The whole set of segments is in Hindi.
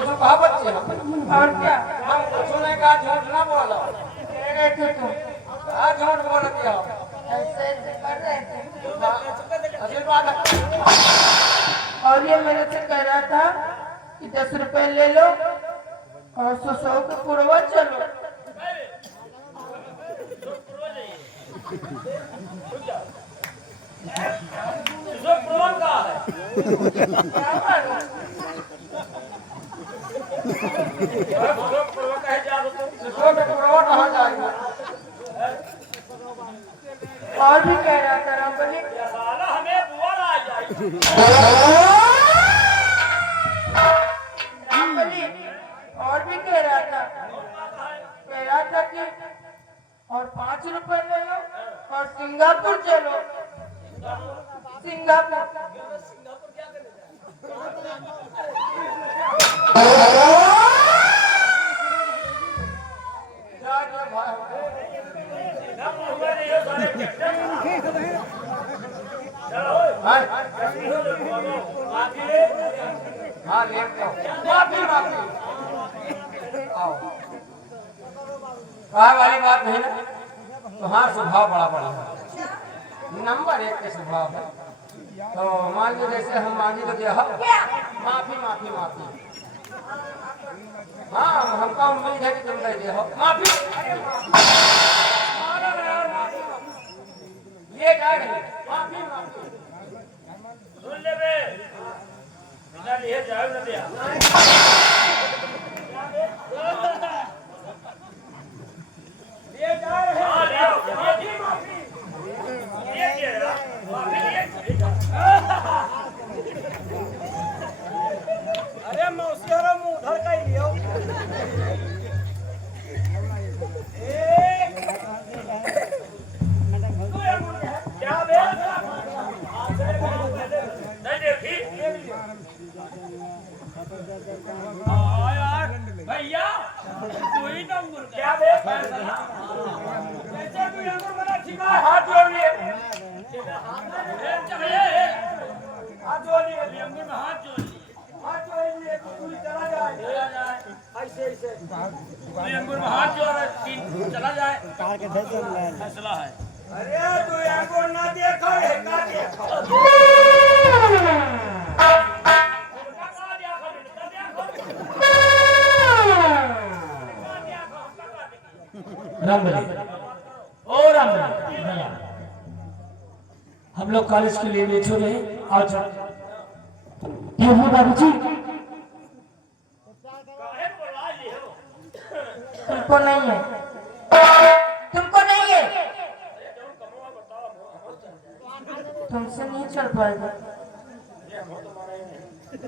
तो कहा बच्चे और क्या हम सुने का झूठ ना बोलो कह रहे थे तुम आज झूठ बोल दिया ऐसे ऐसे कर रहे थे आशीर्वाद और ये मेरे से कह रहा था कि 10 रुपए ले लो और 100 के पुरवा चलो। क्या मालूम? और भी कह रहा था रामबली रामबली और भी कह रहा था कि और 5 रुपए ले लो और सिंगापुर चलो। सिंगापुर हाँ लेते हो माफी माफी आओ कहा वाली बात नहीं ना तुम्हारा स्वभाव बड़ा बड़ा है नंबर 1 के स्वभाव है तो मान लो जैसे हम मांगी तो दिया माफी माफी माफी हाँ हमका उम्मीद है कि तुम दे दे हो माफी ये जा रही माफी माफी सुन ले बे बिना लिए जाओ ना दिया लिए जा रहे हां ले आओ माफी माफी ये क्या माफी अरे मौसी और मुंह उधर का ही लियो क्या बे भैया तू ही नंबर क्या दे फैसला कैसे तू अंगूर बना ठीक है हाथ जोड़िए हाथ जोड़िए अंगूर में हाथ जोड़िए तू चला जाए ऐसे ऐसे तू अंगूर में हाथ जोड़ चला जाए कार के फैसला है अरे तू अंगूर ना देखो है का देखो हम लोग कॉलेज के लिए बैठे हुए हैं आज ये वो बाबूजी तुमको नहीं है तुमको नहीं है तुमसे नहीं चल पाएगा।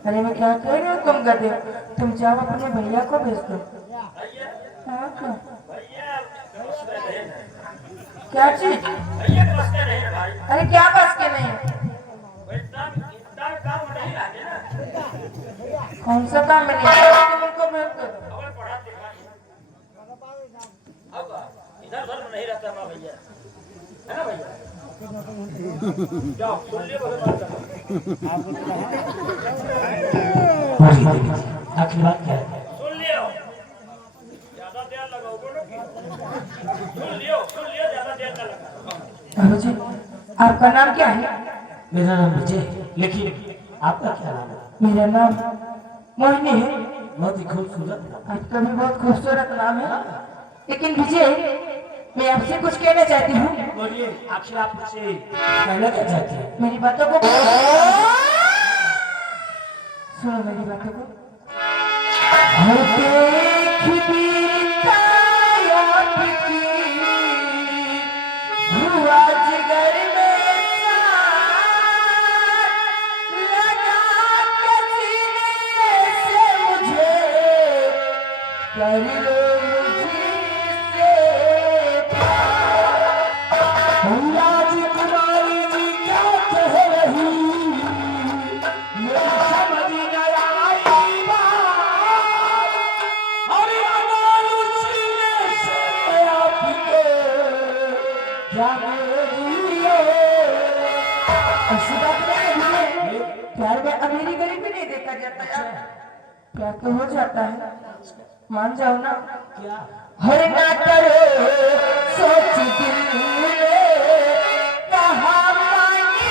अरे मैं क्या कह रही हूँ तुम गधे तुम जाओ अपने भैया को भेज दो। हाँ क्या चीज अरे क्या बस के नहीं कौन सा काम में नहीं तुम उनको भेज दो। इधर उधर नहीं रहता हमारा भैया है ना भैया जाओ सुन लियो आखिर बात क्या है सुन लियो ज्यादा देर लगाओ बोलो सुन लियो ज्यादा देर ना लगा बाबूजी आपका नाम क्या है? मेरा नाम विजय लेकिन आपका क्या नाम है? मेरा नाम मोहिनी है। बहुत ही खूबसूरत आपका भी बहुत खूबसूरत नाम है लेकिन विजय मैं आपसे कुछ कहना चाहती हूँ। बोलिए आखिर आप मुझसे कहना क्या चाहते हैं? मेरी बातों को सुनो मेरी बातों को प्यार में अमीरी गरीबी नहीं देखा जाता यार। क्या तो हो जाता है, मान जाओ ना। क्या हर ना करो सोच दिल में कहा मांगे।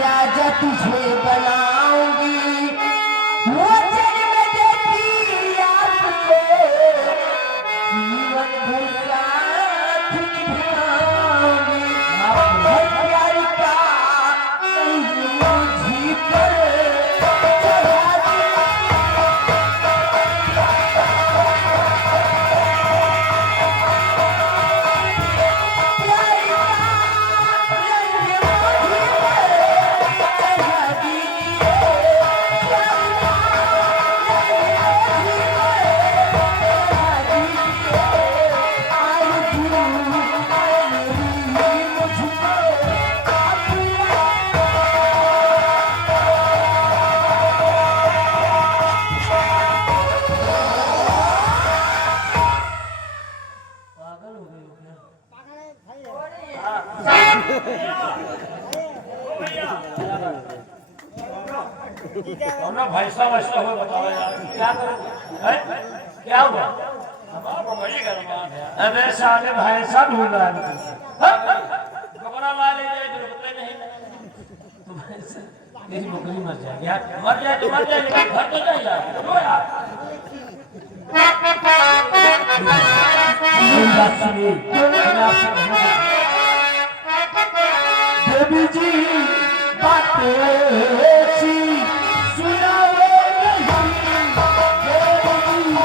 राजा तुझे बनाऊंगी, वो जन्म देती आपसे, जीवन भर साथ निभाऊंगी। हर प्यार का मुझी पर चढ़ा दी। पागल हो गए हो क्या? हमरा भाई साहब ऐसा हो बताओ यार क्या करोगे? हैं? क्या हुआ? हमारा बंगाली का रमान है अबे साले भाई साहब भूल रहा है कपड़ा ला ले जाए तो रुपए नहीं तेरी बकरी मर जाएगी यार। मर जाए तो मर जाए लेकिन घर तो नहीं जाए रो यार मेरी बात सुनिए, मैं आपसे कहूँगा, देवी जी बातें ऐसी सुनाओ नहीं, देवी जी बातें ऐसी।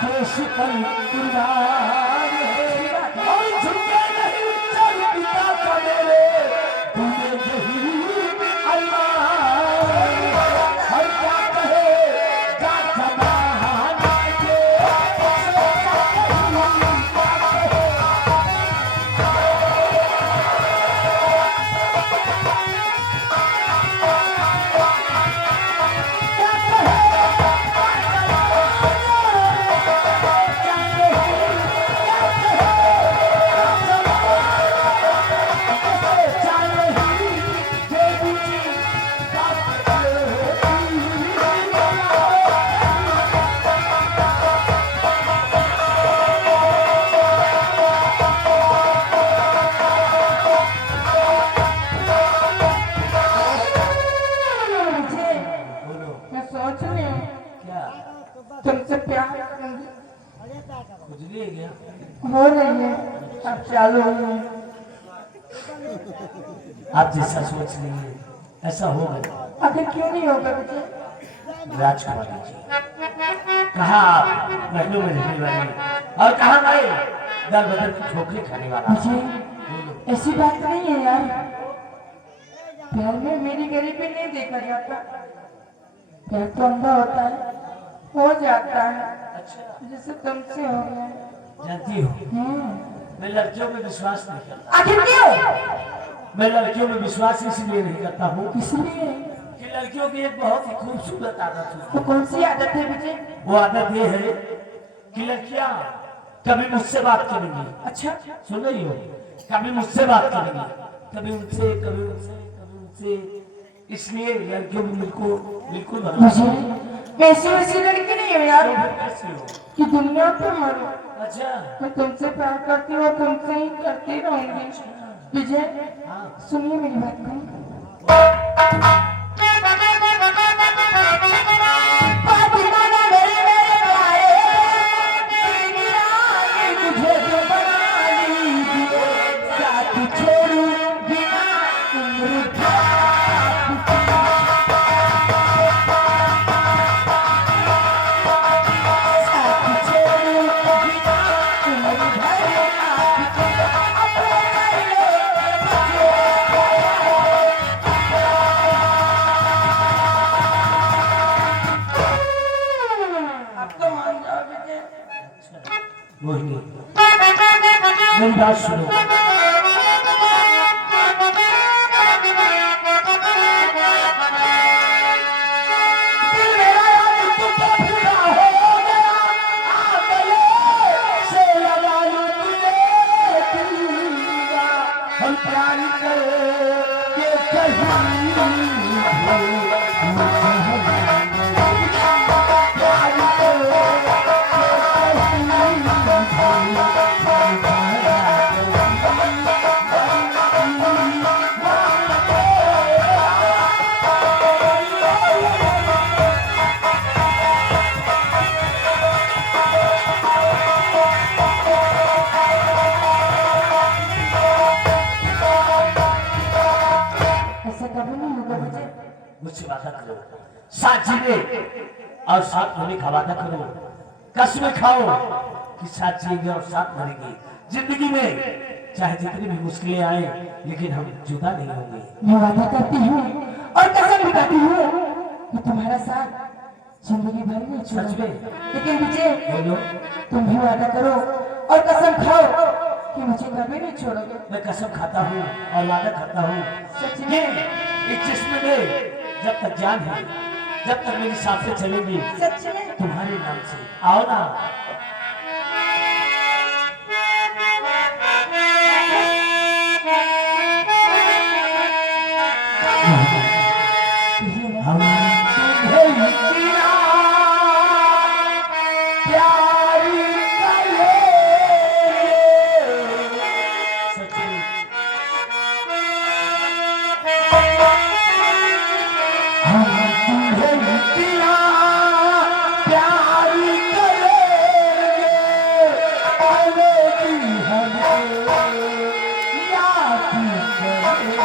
देश पर कुर्बान है और झुके नहीं चल पिता का मेरे तूने यही अरमान हर क्या कहे क्या जमाना के मैं सोच रही हूँ क्या तुमसे प्यार करूंगी। खुजली है क्या? हो रही है, अब चालू हो रही है। आप जैसा सोच लेंगे ऐसा होगा। आखिर क्यों नहीं होगा मुझे? राजकुमारी जी कहा आप महलों में रहने वाली और कहा मैं दर बदर की ठोकरें खाने वाला। मुझे ऐसी बात नहीं है यार, प्यार में मेरी गरीबी नहीं देखा जाता। प्यार तो अंधा होता है, हो जाता है, अच्छा जैसे तुमसे हो गया। जानती हो मैं लड़कियों में विश्वास नहीं करता। आखिर क्यों? मैं लड़कियों में विश्वास इसलिए नहीं करता हूँ इसलिए। कि लड़कियों की एक बहुत ही खूबसूरत आदत तो होती है। कौन सी आदत है विजय? वो आदत ये है कि लड़कियां कभी मुझसे बात करेंगी। अच्छा, सुन रही हो? कभी मुझसे बात करेंगी, कभी उनसे, कभी उनसे, कभी उनसे। इसलिए लड़कियों में बिल्कुल बिल्कुल भरोसा विजय मैं ऐसी वैसी लड़की नहीं हूँ यार नहीं। कैसी हो? कि दुनिया पे मरूं। अच्छा मैं तुमसे प्यार करती हूँ, तुमसे ही करती रहूंगी। विजय सुनिए मेरी बात को। मुझे जो बना लीजिए, साथ छोड़ूंगी ना उम्र साथ छोड़ूंगी ना उम्र भर आपके अपने कर लो। अब तो मान जाओ विजय। मोहिनी मेरी बात सुनो। दिल मेरा यार तुमको फिदा हो गया, आ गए से लगा लो दिलेगा। हम प्यार करेंगे कहीं ऐसा कभी नहीं होगा विजय। मुझसे वादा करो, साथ जीने और साथ होने का वादा करो। कसमें खाओ कि साथ जिएंगे और साथ मरेंगे। जिंदगी में चाहे जितनी भी मुश्किलें आए, लेकिन हम जुदा नहीं होंगे। मैं वादा करती हूँ और कसम भी खाती हूँ कि तुम्हारा साथ जिंदगी भर नहीं सच छोड़ूंगी। में? लेकिन विजय बोलो। तुम भी वादा करो और कसम खाओ कि मुझे कभी नहीं छोड़ोगे। मैं कसम खाता हूँ और वादा करता हूँ सच कि में? इस जिस्म में जब तक जान है, जब तक मेरी सांसें चलेंगी, सच में? तुम्हारे नाम से। आओ ना। हम तुम्हें बिना प्यार करेंगे। सच में। हम तुम्हें बिना प्यार करेंगे। आवेगी हमें याद करेंगे।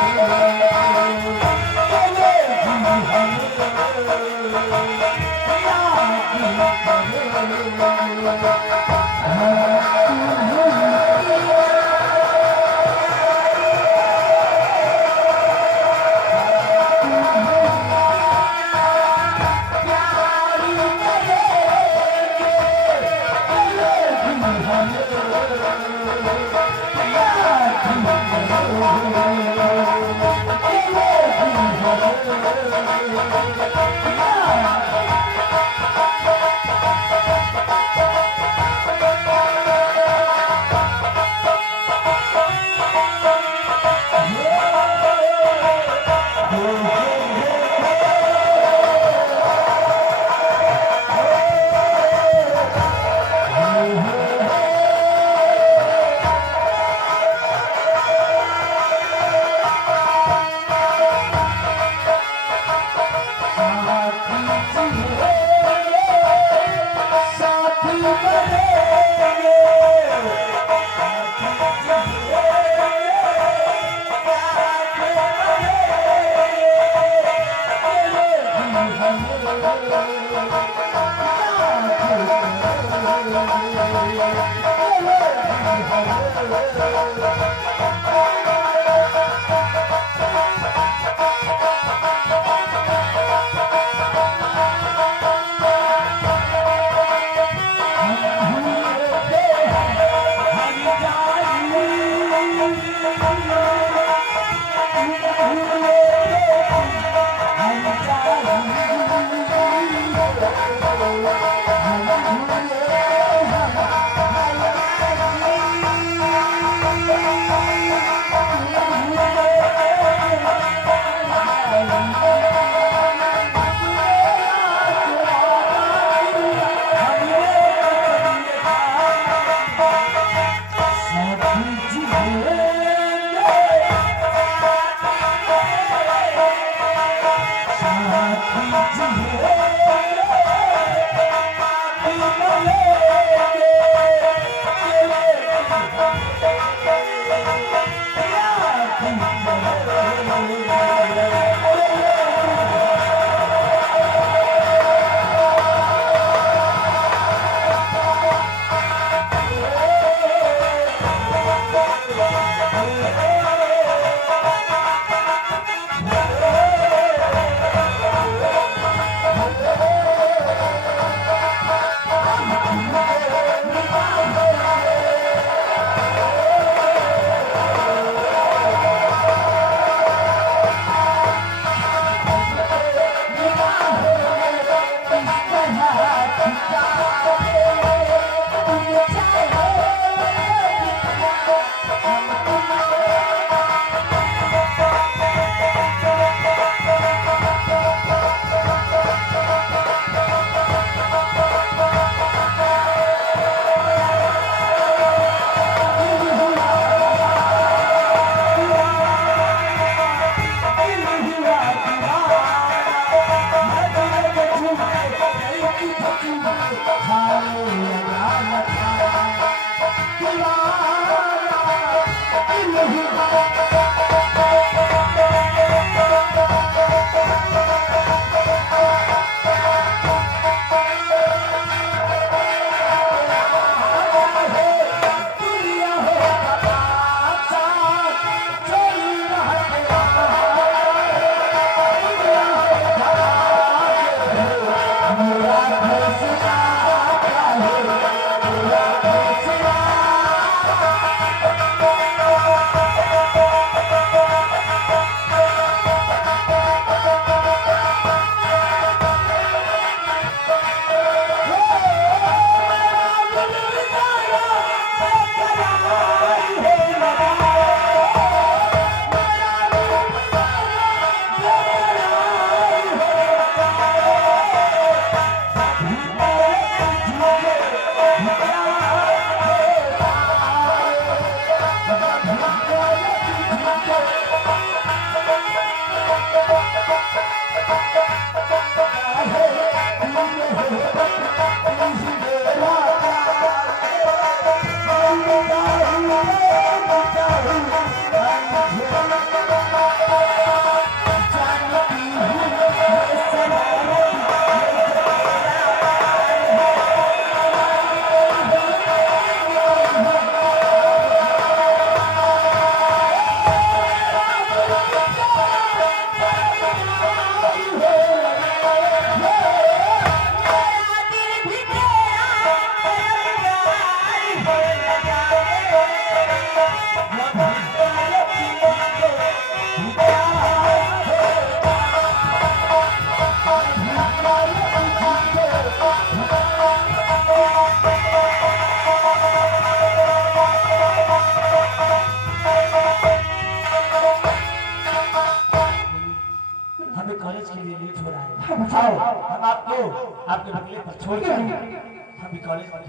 आपको आपके बंगले पर छोड़कर हम भी कॉलेज में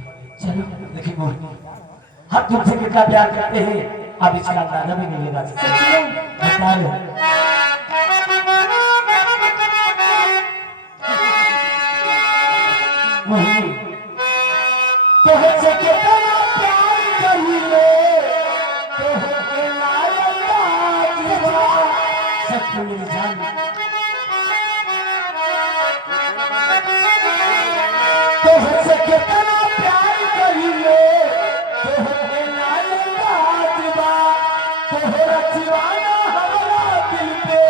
चलो देखिए मोहिनी हम तुमसे कितना प्यार करते हैं अब इसका अंदाजा भी नहीं लगा सकते बता रहे मोहिनी तुझसे कितना प्यार करिए तो होके लायका जीवा सच मेरी जान तुझसे कितना प्यार करिए तो होके लायका जीवा तोहरा दीवाना हमारा दिल पे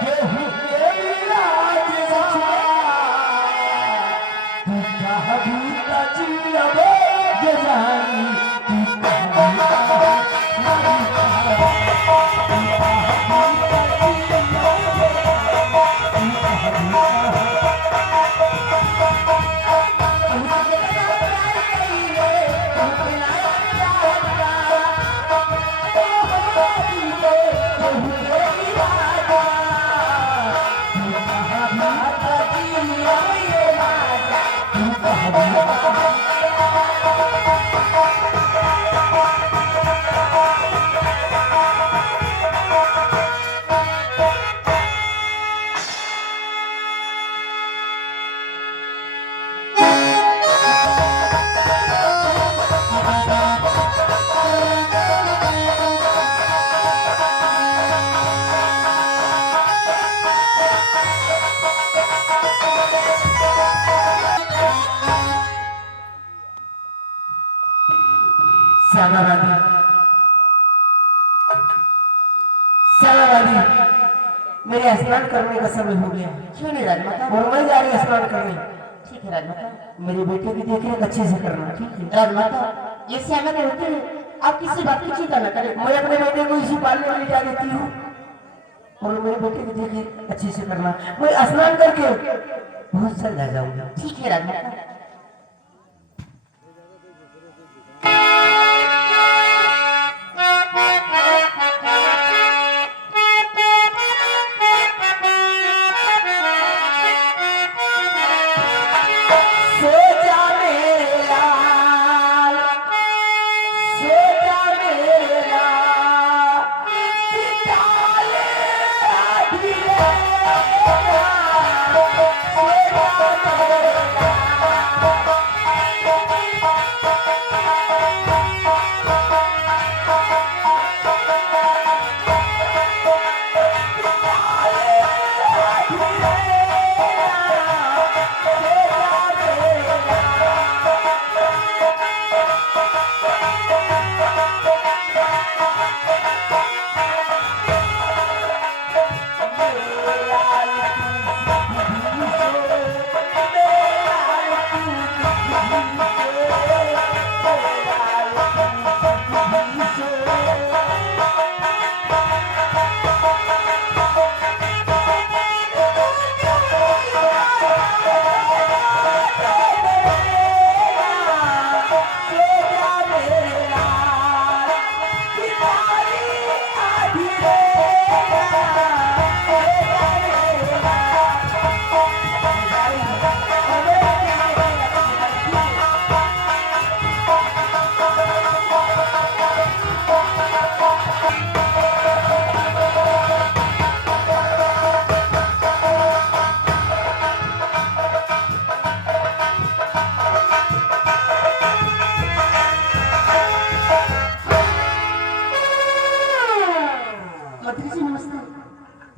केहू तेरी राजीवा तू कभी तजियबे ये जानी तू श्यामावादी मेरे स्नान करने का समय हो गया। क्यों नहीं राजमाता? मुंबई जा रही है स्नान करने। ठीक है राजमाता। मेरे बेटे की देखरेख अच्छे से करना ठीक है। राजमाता ये श्यामा के होते हैं, आप किसी बात की चिंता न करें। मैं अपने बेटे को इसी पालने में लिटा देती हूँ और मेरे बेटे की देखरेख अच्छे से करना। मैं स्नान करके बहुत जल्द आ जाऊंगा। ठीक है राजमाता।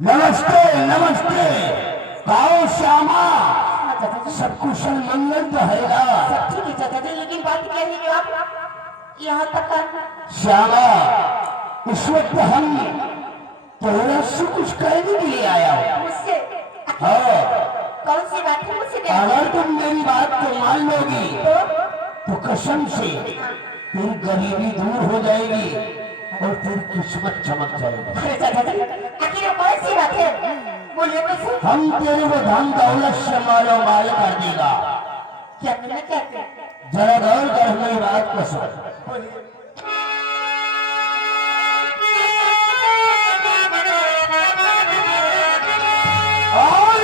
नमस्ते नमस्ते आओ श्यामा सब कुशल मंगल तो है ना? ठीक है चाचा जी, लेकिन बात क्या है कि आप यहाँ तक श्यामा इस वक्त हम तोहरा से कुछ कहने के लिए आया हूँ। मुझसे हाँ कौन सी बात है मुझसे अगर तुम मेरी बात को मान लोगी तो कसम से तेरी गरीबी दूर हो जाएगी और तेरी किस्मत चमक जाएगी। अरे चाचा जी, आखिर वो कौन सी बात है? बोलिए कैसे? हम तेरे को धन दौलत से मालो माल कर देगा। क्या करना चाहते हैं? जरा गौर कर मेरी बात को सुन। और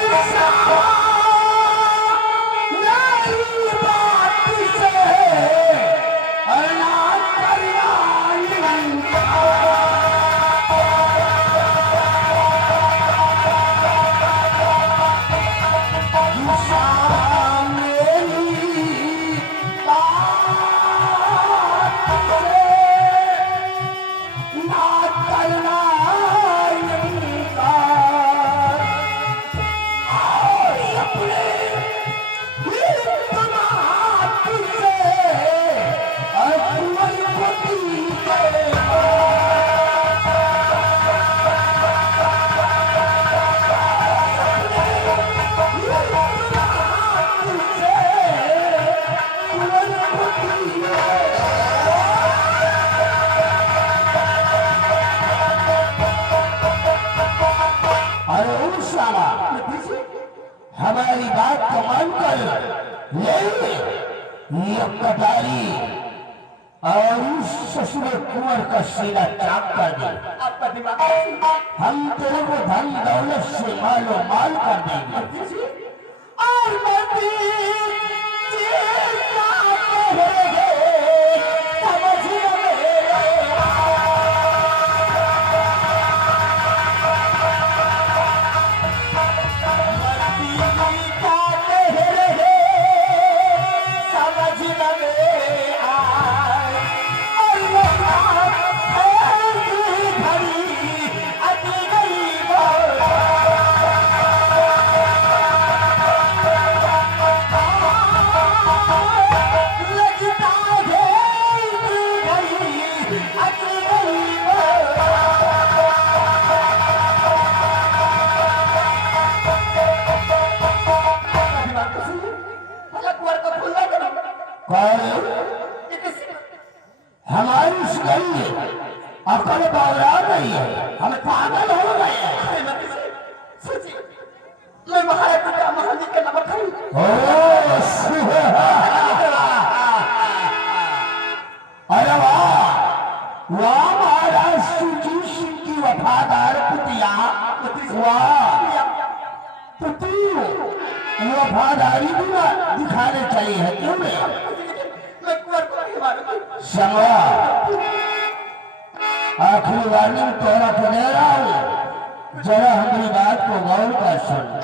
कटारी और उस ससुर कुंवर का सीना चाक कर दे। आपका दिमाग कैसी है? हम तेरे को धन दौलत से मालो माल कर देंगे और मंदिर हमारी गई अकल बावरा रही है, हम पागल हो गए हैं। मैं महाराज का महारानी का नमक खाऊं। अरे वाह वाह महाराज सुरजीत सिंह की वफादार पुतिया, वाह तो तू वफादारी भी दिखाने चाहिए है क्यों नहीं? समझा आखिरी वार्निंग तोरा को दे रहा हूं, जरा हमारी बात को गौर कर सुन।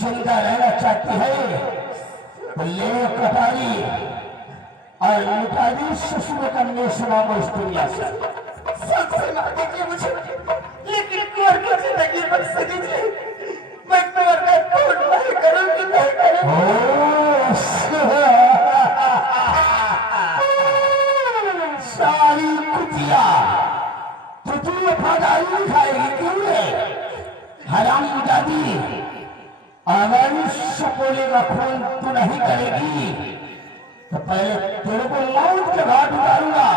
जिंदा रहना चाहती है तो ले कटारी और मिटा दी ससुर करने सुना इस दुनिया से। सबसे मार दीजिए मुझे, लेकिन कुंवर की जिंदगी बख्श दीजिए। मैं कुंवर का कौन नहीं करूंगी, नहीं करूंगी। सारी कुतिया तो तू वफादारी दिखाएगी क्यों रे? हराम जादी अगर इस सपोले का खून तू नहीं करेगी तो पहले तेरे को मौत के घाट उतारूंगा,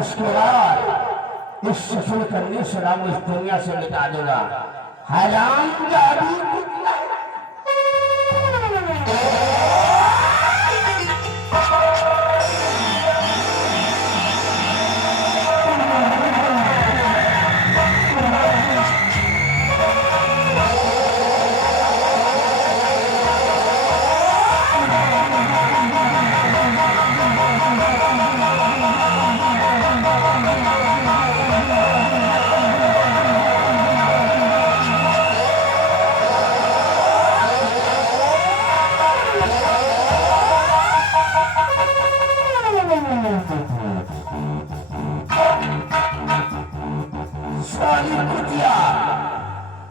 उसके बाद इस ससुर करने से राम इस दुनिया से मिटा देगा। हराम जादी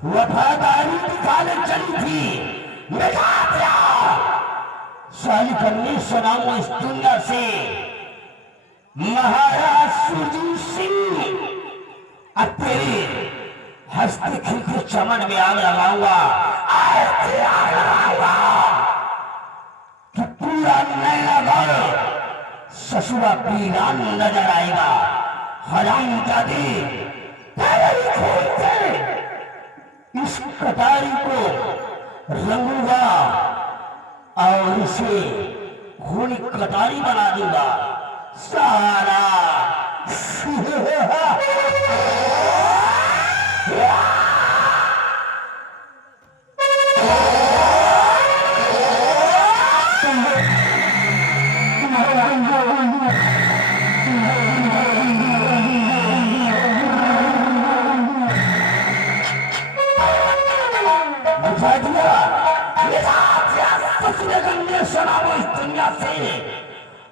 वफादारी दिखाने चली थी, मिटा दिया। साली करनी सुनाऊं इस दुनिया से महाराज सुरजीत सिंह अब तेरी हंसते खिलते चमन में आग लगाऊंगा, ऐसे आग लगाऊंगा कि पूरा नैनागढ़ ससुरा पीरान नजर आएगा। हरामजादी, तेरे खून से इस कटारी को रंगूंगा और इसे खूनी कटारी बना दूंगा। सारा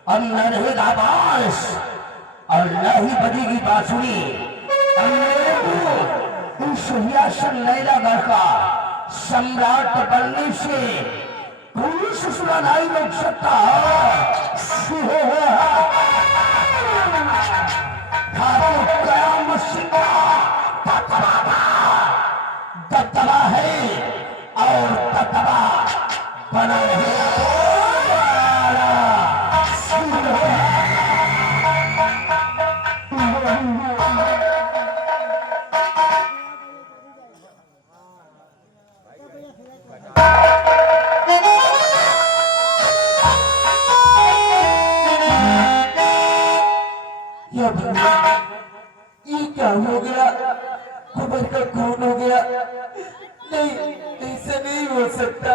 अब न रहेगा बांस और न ही बजेगी बांसुरी। उस सिंहासन नैनागढ़ का सम्राट बनने से कोई ससुरा नहीं रोक सकता। कयामत से दबदबा है और दबदबा बना रहेगा। ये क्या हो गया? कुबर का खून हो गया? नहीं, ऐसा नहीं हो सकता।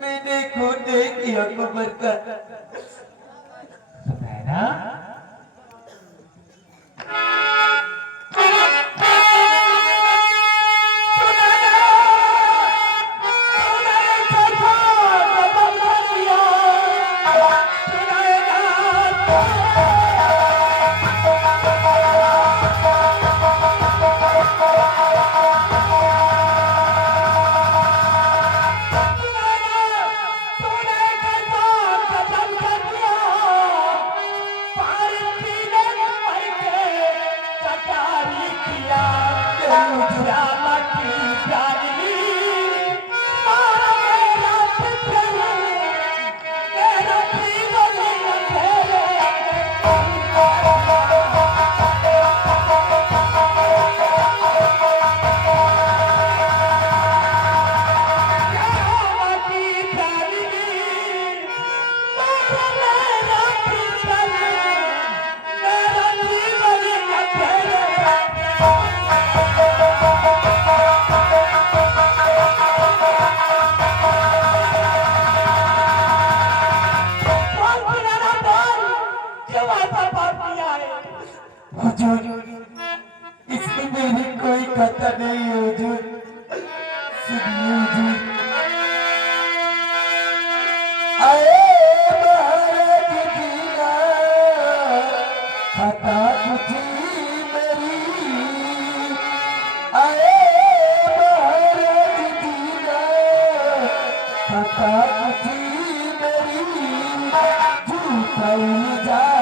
मैंने खून नहीं किया कुबर का। इसमें मेरी कोई खता नहीं है हुजूर। सुनिए हुजूर, आए महाराज जी ना खता कुछ मेरी, आए महाराज जी ना खता कुछ मेरी, झूठा इल्जाम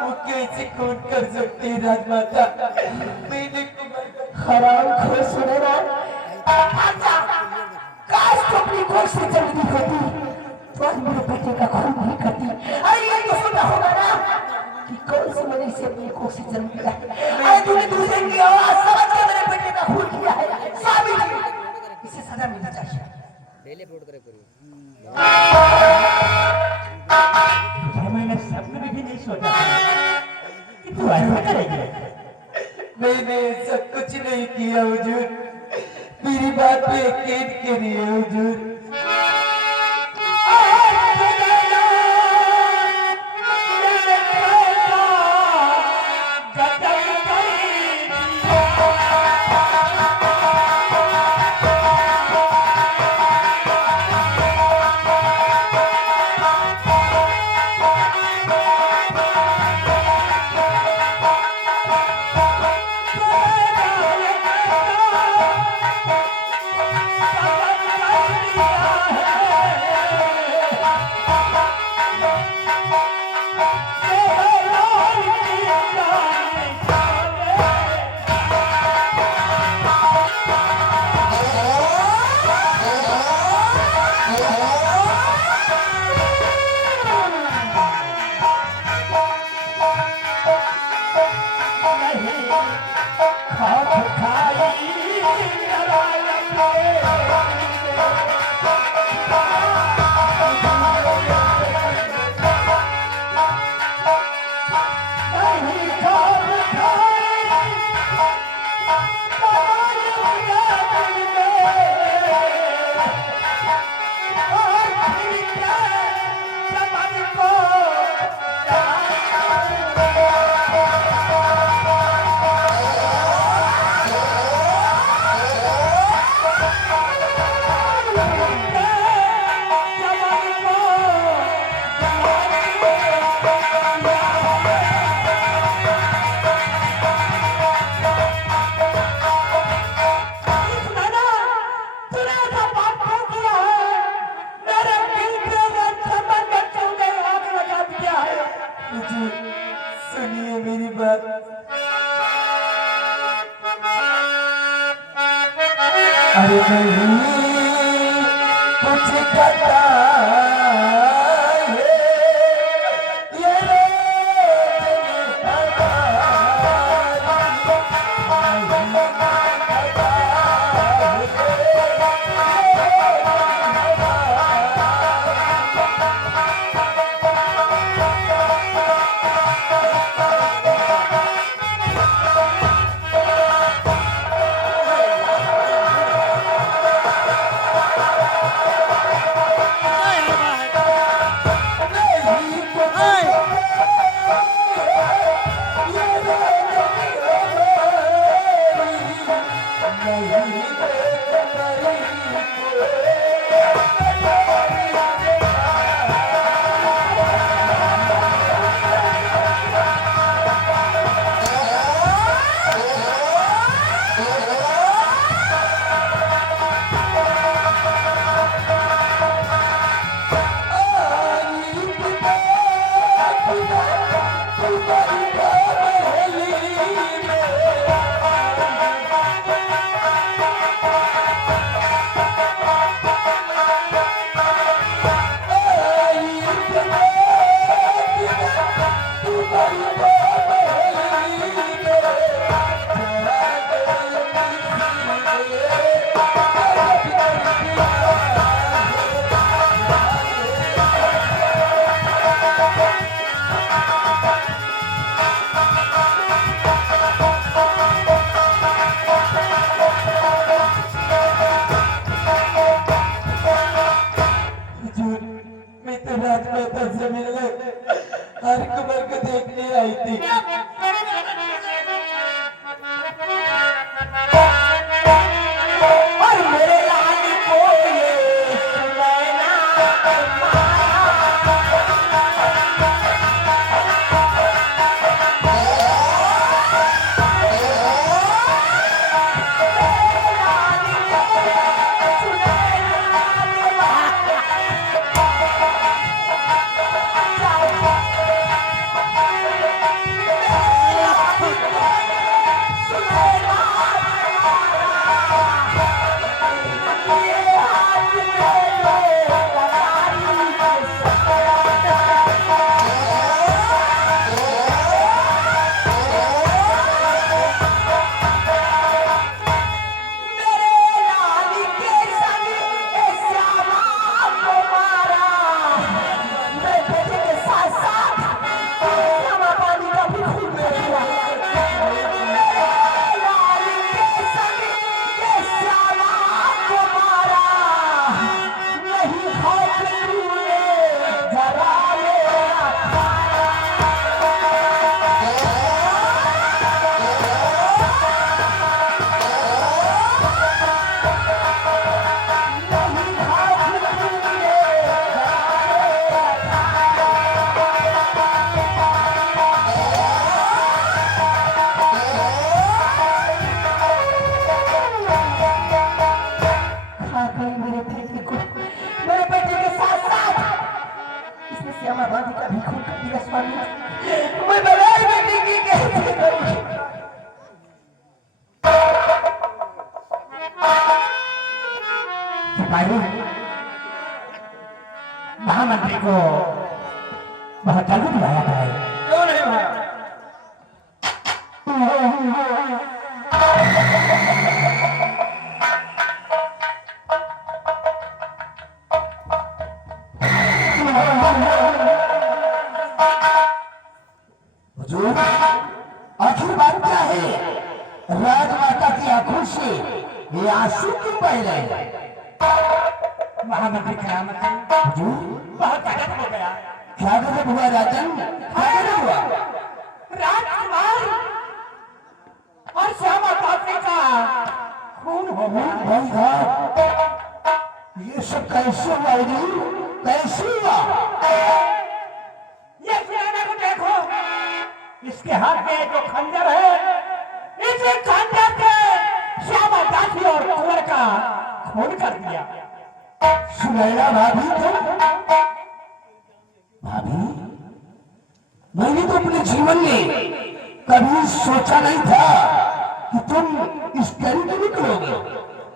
वो कैसे खून कर सकती है राजमाता? मैंने कुमार का हराम खोर सुने ना अच्छा काश तो अपनी कोख से जल्दी होती तो आज मेरे बेटे का खून नहीं करती। अरे ये तो सुना होगा ना कि कौन सी मरी से अपनी कोख से जन्म लिया है। अरे तूने दूसरे की आवाज समझ के मेरे बेटे का खून किया है साबित इसे सजा मिलनी चाहिए। डेली अपलोड करे करो। मैंने सपने में भी नहीं सोचा कि तू ऐसा करेगी। मैंने ऐसा कुछ नहीं किया हुजूर, मेरी बात पे यकीन करिए हुजूर। सुनिए मेरी बात। अरे नहीं कुछ कहता है ये राजमाता से मिलने हर कुमार को देखने आई थी। और मेरे लाल को ये सुनैना मैं बड़ाई बेटी की कैसे करूं? सिपाही महामंत्री को बहुत जल्दी बुलाया गया है। क्यों नहीं भाया? हुजूर, आखिर बात क्या है? राजमाता की आंखों से ये आंसू क्यों बह रहे हैं? महामंत्री करामत है, हुजूर, बहुत गजब हो गया। क्या गजब हुआ राजन? क्या गजब हुआ? राजकुमार और श्यामा पापड़ी का खून हो गया। भाई साहब, ये सब कैसे हुआ हुजूर? कैसे हुआ? ये सियाने को देखो, इसके हाथ में जो खंजर है, इसी खंजर से श्यामा दासी और कुंवर का खून कर दिया। सुनैना भाभी, तुम भाभी, मैंने तो अपने जीवन में कभी सोचा नहीं था कि तुम इस तरह के निकलोगे।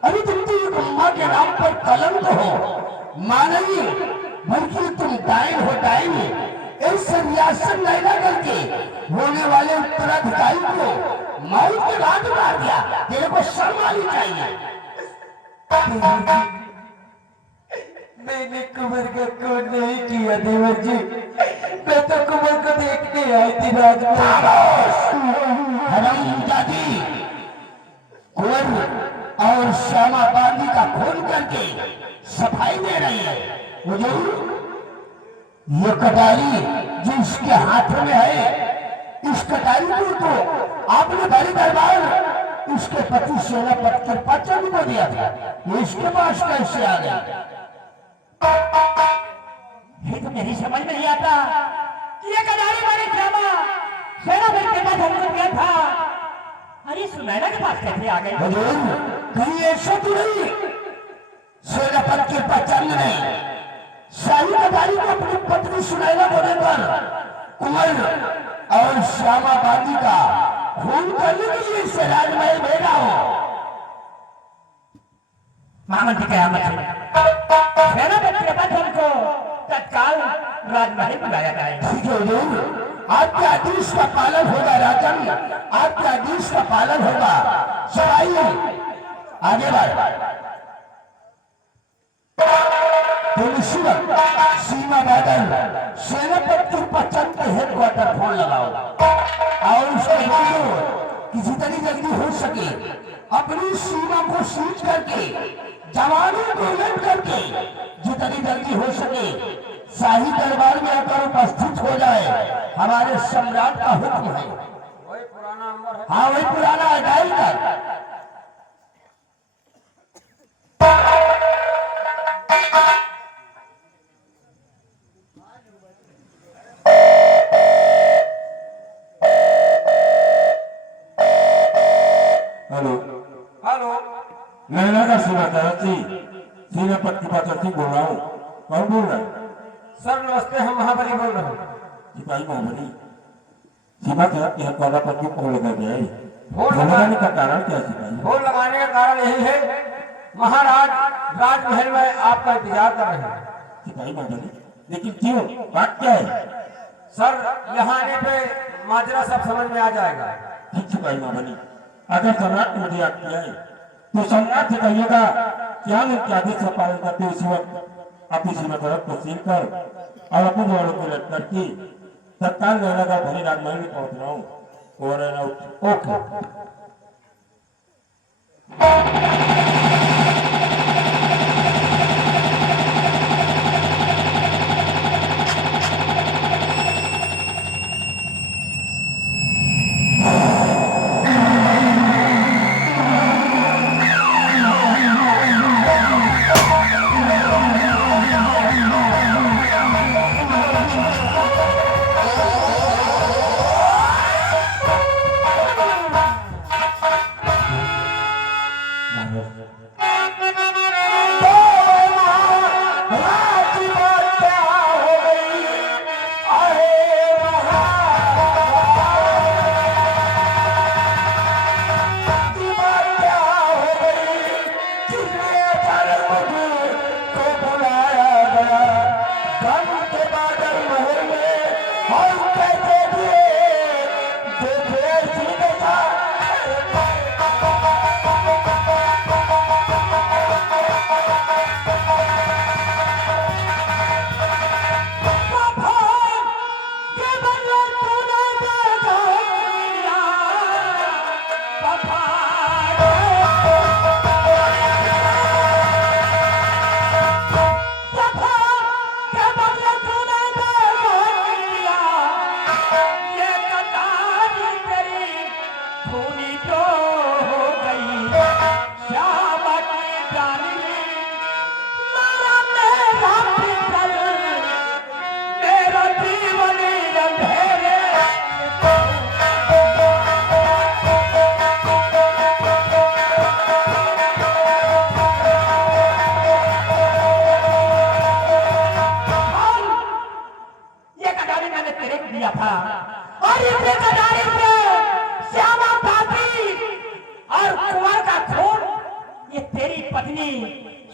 अरे तुम तो एक अम्मा के नाम पर कलंक हो। मां नहीं बल्कि तुम डायन हो, डायन। इस रियासत नैना करके होने वाले उत्तराधिकारी को मौत के घाट मार दिया। तेरे को शर्म आनी चाहिए। मैंने कुंवर का खून नहीं किया देवर जी, मैं तो कुंवर को देखने आई थी राजमहल। हरामजादी, कुंवर और श्यामा बांदी का खून करके सफाई दे रही है। हुजूर, ये कटारी जो इसके हाथ में है, इस कटारी को तो आपने बड़े दरबार इसके पति सेनापति के पचन को दिया था। ये इसके पास कैसे आ गया? ये तो मेरी समझ नहीं आता कि ये कटारी वाली श्यामा सेनापति के पास हमको दिया था, अरे सुनैना के पास कैसे आ गई? हुजूर, कहीं ऐसा तो नहीं सेनापति के पचन नहीं शाही कटारी को अपनी पत्नी सुनैना को देकर कुंवर और श्यामा बांदी का खून करने के लिए इसे राजमहल भेजा हो? महामंत्री कयामत है, सेनापति के पास हमको तत्काल राजमहल बुलाया जाएगा। ठीक है हुजूर, आपके आदेश का पालन होगा राजन, आपके आदेश का पालन होगा। सवाई आगे बढ़। तुम इसी वक्त सीमा बॉर्डर सेनापति के पचन के हेडक्वार्टर फोन लगाओ और उसके बोलो कि जितनी जल्दी हो सके अपनी सीमा को सीज करके जवानों को लड़ करके जितनी जल्दी हो सके शाही दरबार में आकर उपस्थित हो जाए। हमारे सम्राट का हुक्म है। वही पुराना नंबर है। हाँ, वही पुराना है, डायल कर। हेलो, हेलो, नैना का सेनापति सेनापति पाचन बोल रहा हूँ। कौन बोल रहा है? सर नमस्ते, हम महाबली बोल रहे हैं। सिपाही महाबली, सीमा के हेडक्वार्टर पर क्यों फोन लगा गया है? फोन फोन लगाने का कारण क्या है सिपाही? फोन लगाने का कारण यही है, महाराज राजमहल में आपका इंतजार कर रहे हैं। सिपाही महाबली, लेकिन क्यों? बात क्या है? सर यहाँ आने पे माजरा सब समझ में आ जाएगा। ठीक सिपाही महाबली, अगर सम्राट ने मुझे याद किया है तो सम्राट से कहिएगा कि हम उनके आदेश का पालन करते हुए इसी वक्त अपनी सीमा तरफ को सील कर और अपने जवानों को लट करके तत्काल नैना का भरी राजमहल में पहुंच रहा हूँ। Over and out. Okay.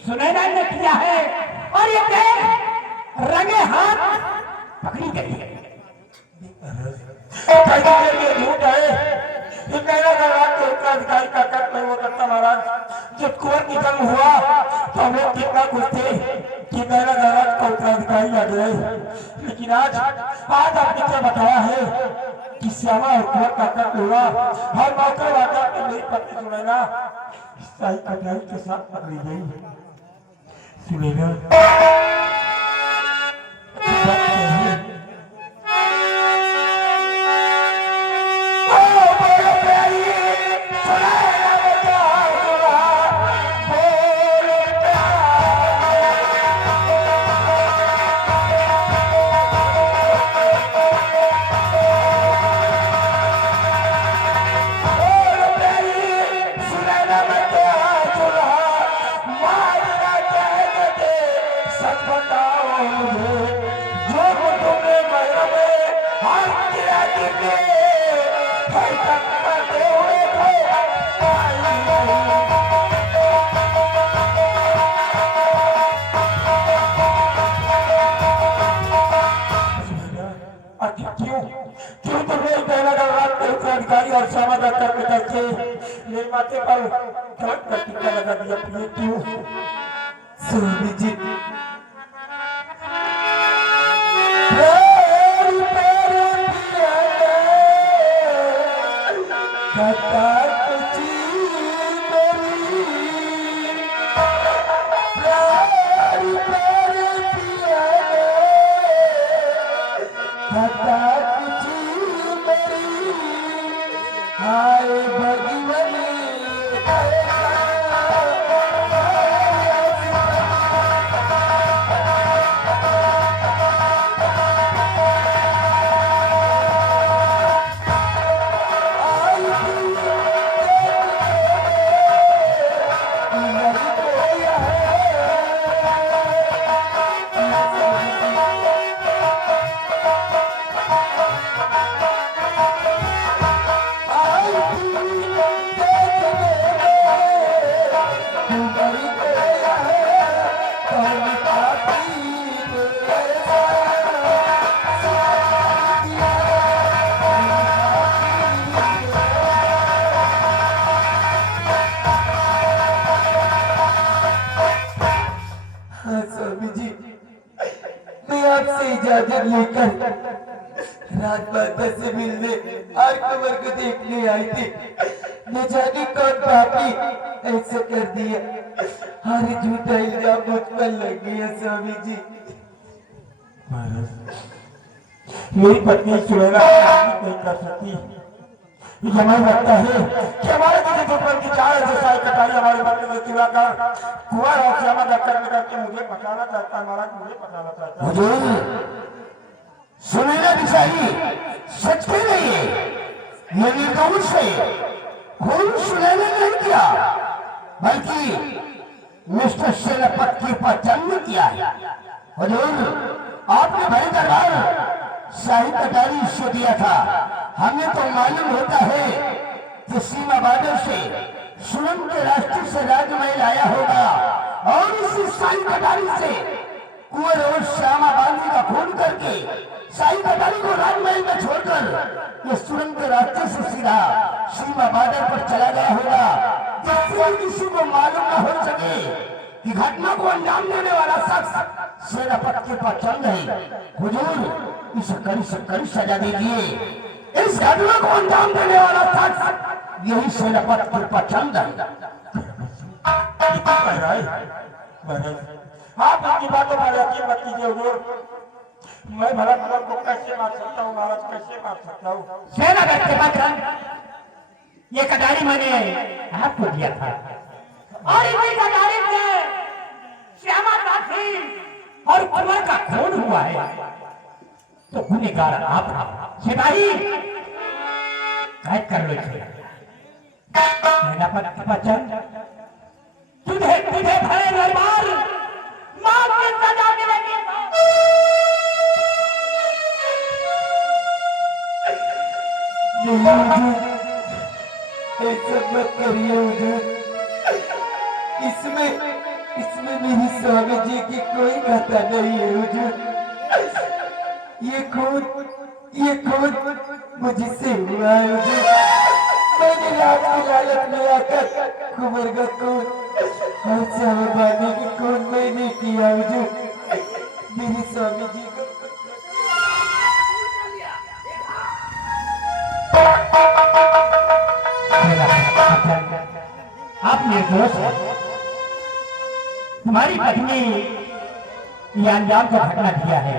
Sunaina ने किया है और ये देख रंगे हाथ पकड़ी गई है। ये झूठ है, ये कहना का रात के उत्तराधिकारी का कर्म नहीं हुआ करता महाराज। जब कुंवर की जंग हुआ तो हम लोग कितना खुश थे कि कहना का रात का उत्तराधिकारी आ गए, लेकिन आज आपने क्या बताया है कि श्यामा और कुंवर का कर्म हुआ और मौके वादा में मेरी पत्नी सुनैना शाही कटाई के साथ पकड़ी गई। सुनैना अधिकारी और श्यामा करके मेरे माथे पर कलक का टीका लगा दिया। ये क्यों? स्वामी जी इजाजत लेकर रात बादल से मिलने और कमर को देखने आई थी। न जाने कौन पापी ऐसा कर दिया। हर झूठा इल्जाम मुझ पर लग गया स्वामी जी। मेरी पत्नी सुनैना नहीं कर सकती। हमें लगता है कि हमारे किसी दुश्मन की चाल से साई कटाई हमारे बच्चे में सिवा का कुंवर और श्यामा का कर्म करके मुझे पकाना चाहता है महाराज, मुझे पकाना चाहता है। हुजूर सुनैना बिचारी सच कह रही है, ये निर्दोष है। खून सुनैना ने नहीं किया बल्कि मिस्टर सेनापति पर जन्म किया है। हुजूर आपने भाई दरबार शाही कटारी इसको दिया था। हमें तो मालूम होता है कि सीमा बॉर्डर से सुरंग के रास्ते से राजमहल आया होगा और इसी शाही कटारी से कुंवर और श्यामा बांधी का खून करके शाही कटारी को राजमहल में छोड़कर ये सुरंग के रास्ते से सीधा सीमा बॉर्डर पर चला गया होगा, जिससे किसी को मालूम न हो सके कि घटना को अंजाम देने वाला शख्स सेनापति के पास चल रहे। हुजूर इसे कड़ी से कड़ी सजा दीजिए। इस घटना को अंजाम देने वाला शख्स यही सेनापति के पास चल रहे। आप उनकी बातों पर यकीन मत कीजिए हुजूर। मैं भला भला को कैसे मार सकता हूँ महाराज, कैसे मार सकता हूँ? सेनापति के पास ये कटारी मैंने आपको दिया था और इसी कटारी से श्यामा दासी और कुंवर का खून हुआ है, तो गुनहगार आप सिपाही कैद कर लो इसे। सेनापति बचन तुझे तुझे भरे दरबार मौत की सजा मिलेगी। ऐसा मत करिए हुजूर। इसमें मेरी स्वामी जी की कोई खाता नहीं है हुजूर। ये खून मुझसे हुआ है हुजूर। मैंने लाख की लालच में आकर कुंवर का खून और साहबानी की खून मैंने किया हुजूर। मेरी स्वामी जी को आप निर्दोष हैं। तुम्हारी पत्नी ये अंजाम को घटना दिया है,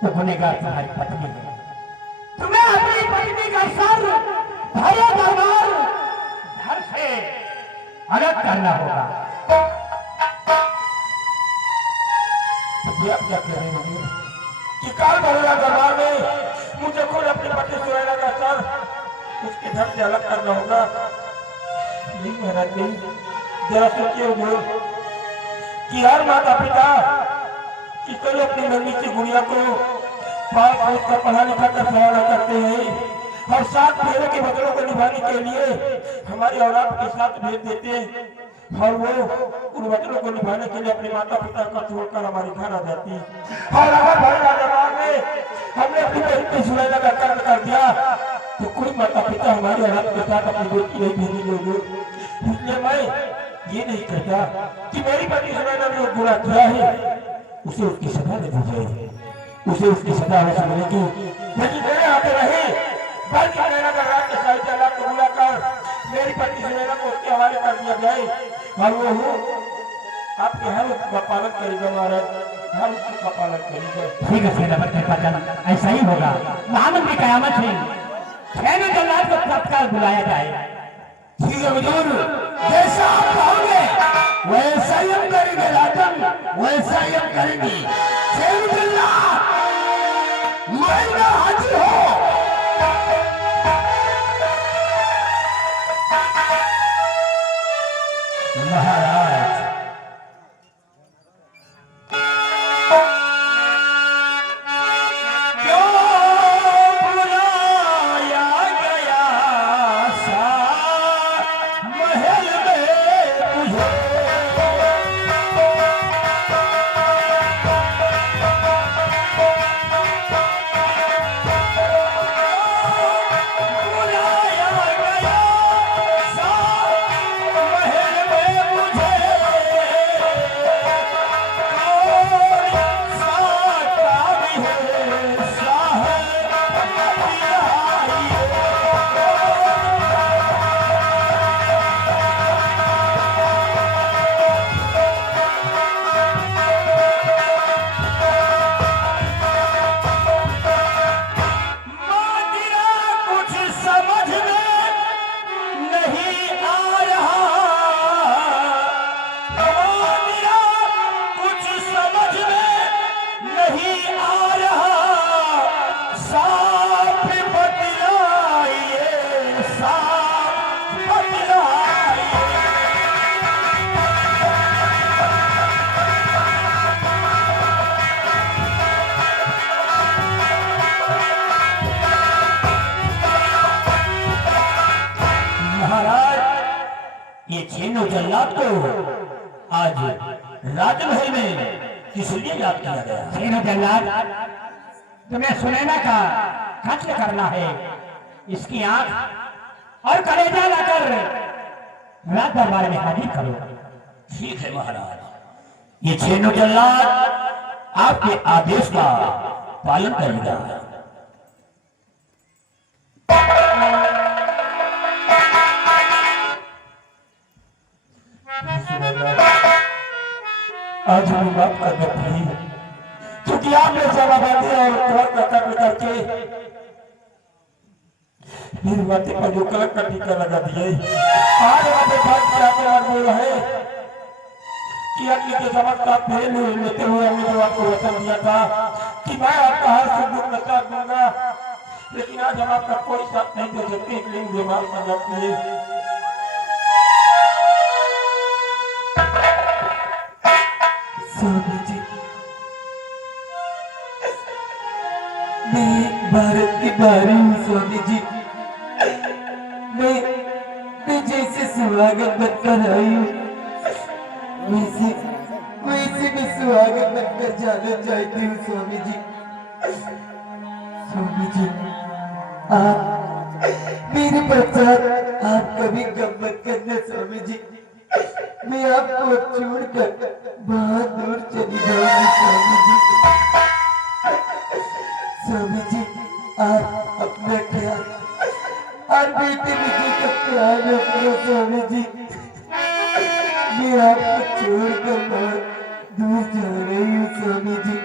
तो गुनहगार तुम्हारी पत्नी है। तुम्हें अपनी पत्नी का सर भरे दरबार घर से अलग करना होगा। ये आप क्या कह रहे हो कि काल भरेला दरबार में मुझे खुद अपनी पत्नी सुनैना का सर उसके घर से अलग करना होगा? नहीं महाराज नहीं, जरा सोचिए हुजूर कि हर माता पिता कि कल अपनी नन्ही सी गुड़िया को पाल पोस कर पढ़ा लिखा कर सवाल करते हैं और साथ फेरे के वचनों को निभाने के लिए हमारी औलाद के साथ भेज देते हैं, और वो उन वचनों को निभाने के लिए अपने माता पिता का छोड़कर हमारे घर आ जाती है। और अगर भरेला दरबार में हमने अपनी बहन की सुनैना का कर्म कर दिया तो कोई माता पिता हमारी औलाद के साथ अपनी बेटी नहीं भेजेंगे हुजूर। इसलिए मैं ये नहीं कहता कि मेरी पत्नी सुनैना ने जो बुरा किया है उसे उसकी सजा दे दी जाए, उसे उसकी सजा हो मिलेगी। लेकिन मेरे हाथ रहे बल्कि सुनैना का राज के साहित्य अल्लाह को बुलाकर मेरी पत्नी सुनैना को उसके हवाले कर दिया जाए और वो आपके हर हुक्म का पालन करेगा महाराज, हर हुक्म का पालन करेगा। ठीक है सेनापति बचन, ऐसा ही होगा। मोहम्मद की कयामत है, छह जल्लाद को तत्काल बुलाया जाए। ठीक है हुजूर, जैसा आप कहोगे वैसा ही हम करेंगे राजन, वैसा ही हम करेंगे। मैं हाजिर हो। महाराज ये छेनो जल्लाद को आज राजमहल में किस लिए याद किया गया? छेनो जल्लाद तुम्हें सुनैना का कत्ल करना है। इसकी आंख और कलेजा लाकर रात दरबार में हाजिर करो। ठीक है महाराज, ये छेनो जल्लाद आपके आदेश का पालन करेगा। आज हमें माफ कर देती है, क्योंकि आपने जमाबंदी और तुरंत का कत्ल करके मेरी माथे पर जो कलंक का टीका लगा दिए। आज हमारे भाग से आगे मजबूर है कि अग्नि के समझ का फेल लेते हुए हमने जो आपको वचन दिया था कि मैं आपका हर सुख दुख नशा दूंगा, लेकिन आज हम आपका कोई साथ नहीं दे सकते, इसलिए मुझे माफ करना चाहिए। स्वामी जी, मैं भारत की बारी हूँ स्वामी जी। मैं जैसे सुहागन बनकर आई हूँ, वैसे मैं सुहागन बनकर जाना चाहती हूँ स्वामी जी। स्वामी जी, आप मेरे पश्चात आप कभी गम मत करना स्वामी जी। मैं आपको छोड़कर बहुत दूर चली जाऊंगी स्वामी जी। स्वामी जी, आप अपना ख्याल और बेटे बेटी का ख्याल रखना स्वामी जी। मैं आपको छोड़कर बहुत दूर जा रही हूँ स्वामी जी।